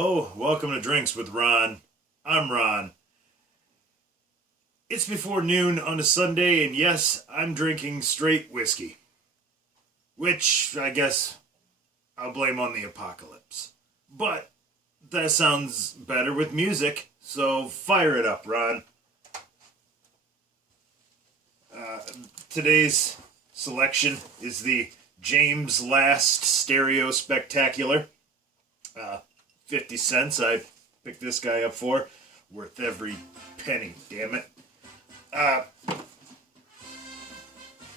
Hello, welcome to Drinks with Ron. I'm Ron. It's before noon on a Sunday, and yes, I'm drinking straight whiskey. Which, I guess, I'll blame on the apocalypse. But, that sounds better with music, so fire it up, Ron. Today's selection is the James Last Stereo Spectacular. 50 cents I picked this guy up for. Worth every penny, damn it.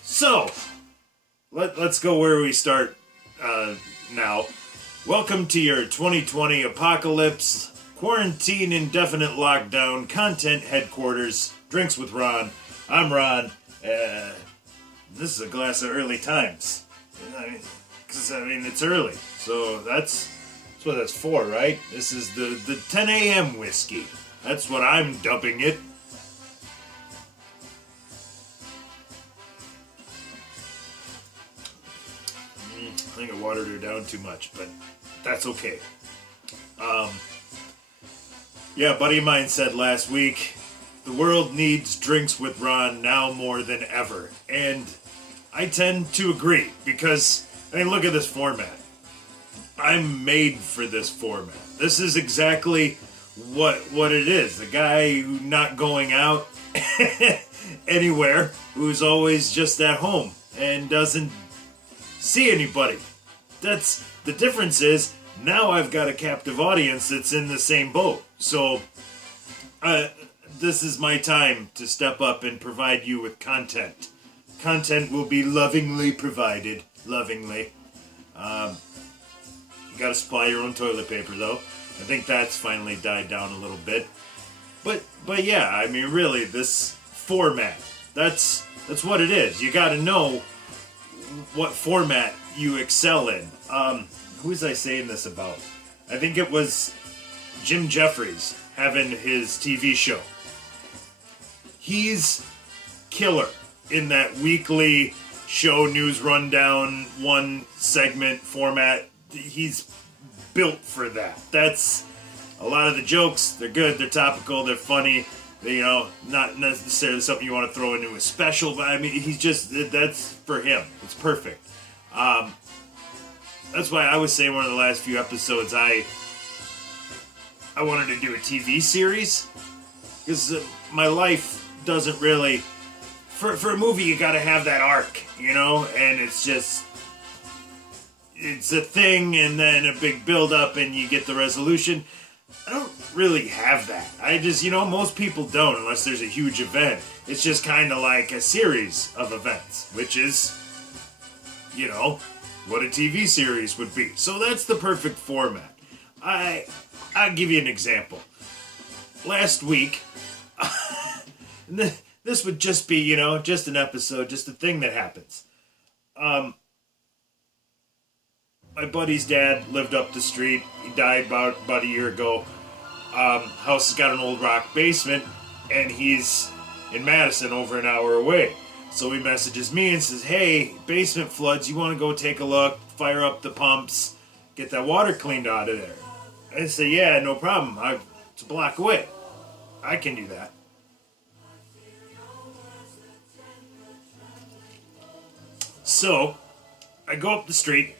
So, let's go where we start now. Welcome to your 2020 apocalypse, quarantine, indefinite lockdown, content headquarters, Drinks with Ron. I'm Ron. This is a glass of early times. Because, it's early. So that's what that's for, right? This is the 10 a.m. whiskey. That's what I'm dubbing it. I think I watered her down too much, but that's okay. Yeah, a buddy of mine said last week, the world needs Drinks with Ron now more than ever. And I tend to agree, because, look at this format. I'm made for this format. This is exactly what it is. The guy who not going out anywhere, who's always just at home and doesn't see anybody. That's the difference is now I've got a captive audience that's in the same boat. So this is my time to step up and provide you with content. Content will be lovingly provided. Lovingly. You gotta supply your own toilet paper, though. I think that's finally died down a little bit. But yeah, really, this format, that's what it is. You gotta know what format you excel in. Who was I saying this about? I think it was Jim Jeffries having his TV show. He's killer in that weekly show news rundown, one segment format. He's built for that. That's a lot of the jokes. They're good. They're topical. They're funny. Not necessarily something you want to throw into a special, but he's just, that's for him. It's perfect. That's why I was saying one of the last few episodes, I wanted to do a TV series, because my life doesn't really, for a movie you gotta have that arc, and it's a thing, and then a big build-up, and you get the resolution. I don't really have that. I just, most people don't, unless there's a huge event. It's just kind of like a series of events, which is, what a TV series would be. So that's the perfect format. I'll give you an example. Last week, this would just be, just an episode, just a thing that happens. My buddy's dad lived up the street. He died about a year ago. House has got an old rock basement, and he's in Madison, over an hour away. So he messages me and says, hey, basement floods, you want to go take a look, fire up the pumps, get that water cleaned out of there? I say, yeah, no problem. It's a block away. I can do that. So, I go up the street,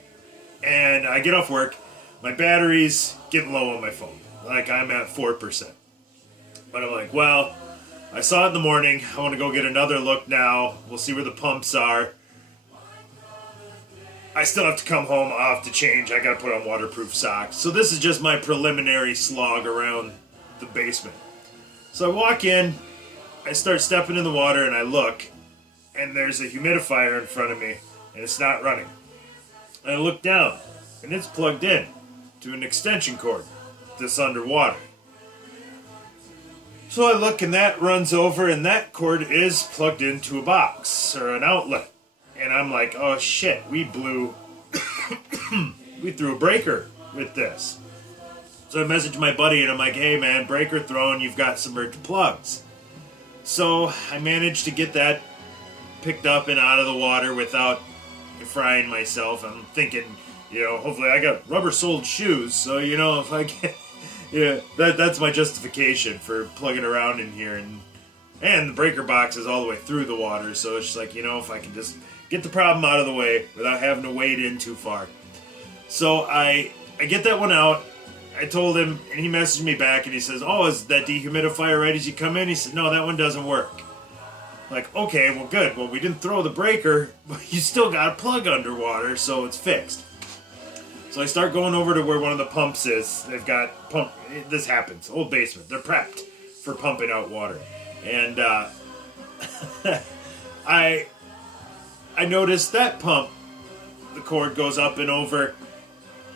and I get off work. My battery's getting low on my phone. I'm at 4%. But I'm like, well, I saw it in the morning. I want to go get another look now. We'll see where the pumps are. I still have to come home. I'll have to change. I got to put on waterproof socks. So this is just my preliminary slog around the basement. So I walk in. I start stepping in the water, and I look. And there's a humidifier in front of me. And it's not running. And I look down, and it's plugged in to an extension cord that's underwater. So I look, and that runs over, and that cord is plugged into a box, or an outlet. And I'm like, oh shit, we threw a breaker with this. So I message my buddy, and I'm like, hey man, breaker thrown, you've got submerged plugs. So I managed to get that picked up and out of the water without frying myself. I'm thinking, hopefully I got rubber-soled shoes, so, if I Yeah, that's my justification for plugging around in here, and the breaker box is all the way through the water, so it's just like, if I can just get the problem out of the way without having to wade in too far. So I get that one out. I told him, and he messaged me back, and he says, "Oh, is that dehumidifier right as you come in?" He said, "No, that one doesn't work." Like, okay, well, good. Well, we didn't throw the breaker, but you still got a plug underwater, so it's fixed. So I start going over to where one of the pumps is. They've got pump. This happens. Old basement. They're prepped for pumping out water, and I noticed that pump. The cord goes up and over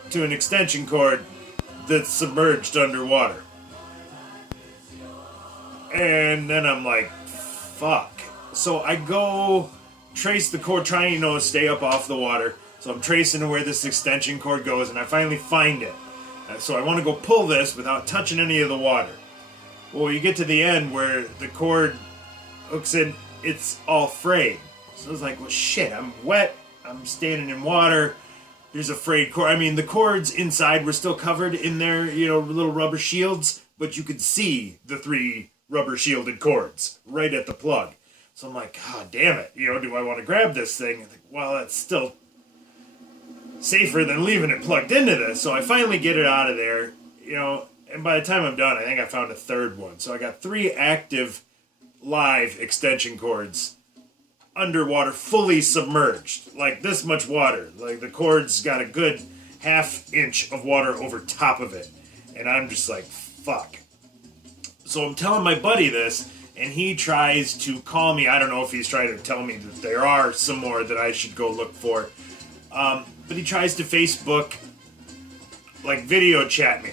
to an extension cord that's submerged underwater. And then I'm like, fuck. So I go trace the cord, trying to stay up off the water. So I'm tracing where this extension cord goes, and I finally find it. So I want to go pull this without touching any of the water. Well, you get to the end where the cord hooks in, it's all frayed. So I was like, well, shit, I'm wet. I'm standing in water. There's a frayed cord. I mean, the cords inside were still covered in their, little rubber shields, but you could see the 3 rubber shielded cords right at the plug. So I'm like, God damn it. Do I want to grab this thing? I think, well, that's still safer than leaving it plugged into this. So I finally get it out of there, and by the time I'm done, I think I found a third one. So I got 3 active live extension cords underwater, fully submerged, like this much water. Like the cord's got a good ½ inch of water over top of it, and I'm just like, fuck. So I'm telling my buddy this, and he tries to call me. I don't know if he's trying to tell me that there are some more that I should go look for, but he tries to Facebook, like, video chat me,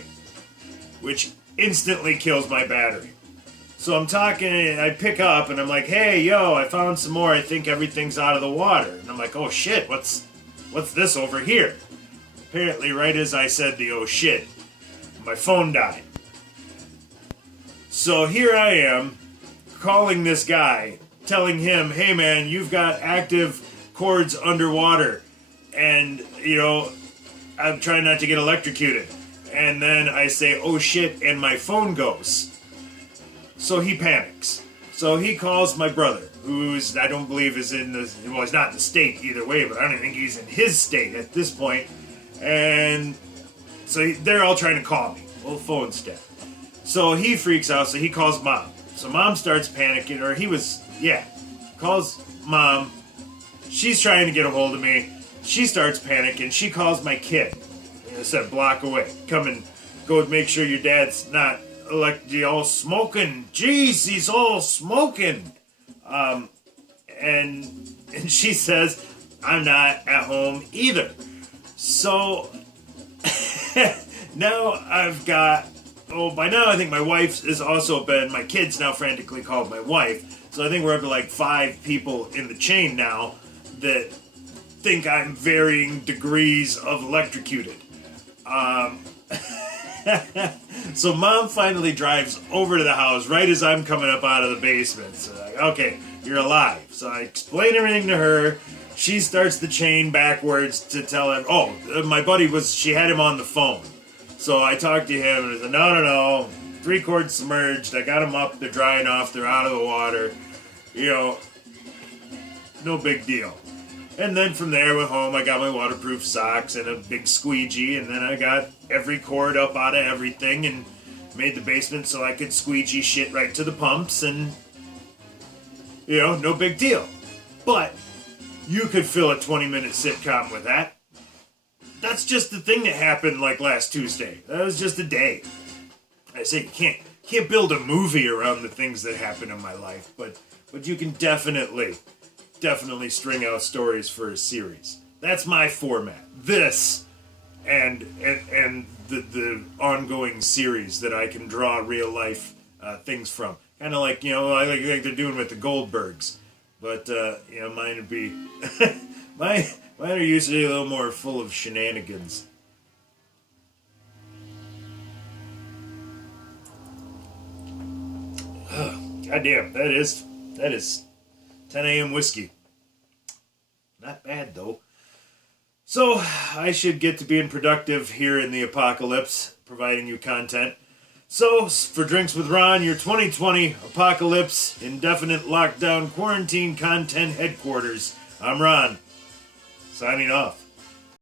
which instantly kills my battery. So I'm talking, and I pick up, and I'm like, hey, yo, I found some more. I think everything's out of the water. And I'm like, oh, shit, what's this over here? Apparently, right as I said the oh, shit, my phone died. So here I am, calling this guy, telling him, hey, man, you've got active cords underwater, and, I'm trying not to get electrocuted. And then I say, oh, shit, and my phone goes. So he panics. So he calls my brother, who's, I don't believe is in the, well, he's not in the state either way, but I don't think he's in his state at this point. And so they're all trying to call me. Well, the phone's dead. So he freaks out, so he calls Mom. So Mom starts panicking, or calls Mom. She's trying to get a hold of me. She starts panicking. She calls my kid. I said, block away. Come and go make sure your dad's not all smoking. Jeez, he's all smoking. And she says, I'm not at home either. So now I've got, by now I think my wife has also been, my kid's now frantically called my wife. So I think we're up to like 5 people in the chain now that think I'm varying degrees of electrocuted. So Mom finally drives over to the house right as I'm coming up out of the basement. So like, okay, you're alive. So I explain everything to her. She starts the chain backwards to tell him, my buddy she had him on the phone. So I talked to him and I said, no, 3 cords submerged. I got them up. They're drying off. They're out of the water. No big deal. And then from there, I went home, I got my waterproof socks and a big squeegee, and then I got every cord up out of everything and made the basement so I could squeegee shit right to the pumps, and, no big deal. But you could fill a 20-minute sitcom with that. That's just the thing that happened, like, last Tuesday. That was just a day. I say you can't build a movie around the things that happen in my life, but you can definitely string out stories for a series. That's my format. This and the ongoing series that I can draw real life things from. Kind of like, like they're doing with the Goldbergs. But, mine would be... mine are usually a little more full of shenanigans. Goddamn, that is 10 a.m. whiskey. Not bad, though. So, I should get to being productive here in the apocalypse, providing you content. So, for Drinks with Ron, your 2020 Apocalypse Indefinite Lockdown Quarantine Content Headquarters, I'm Ron, signing off.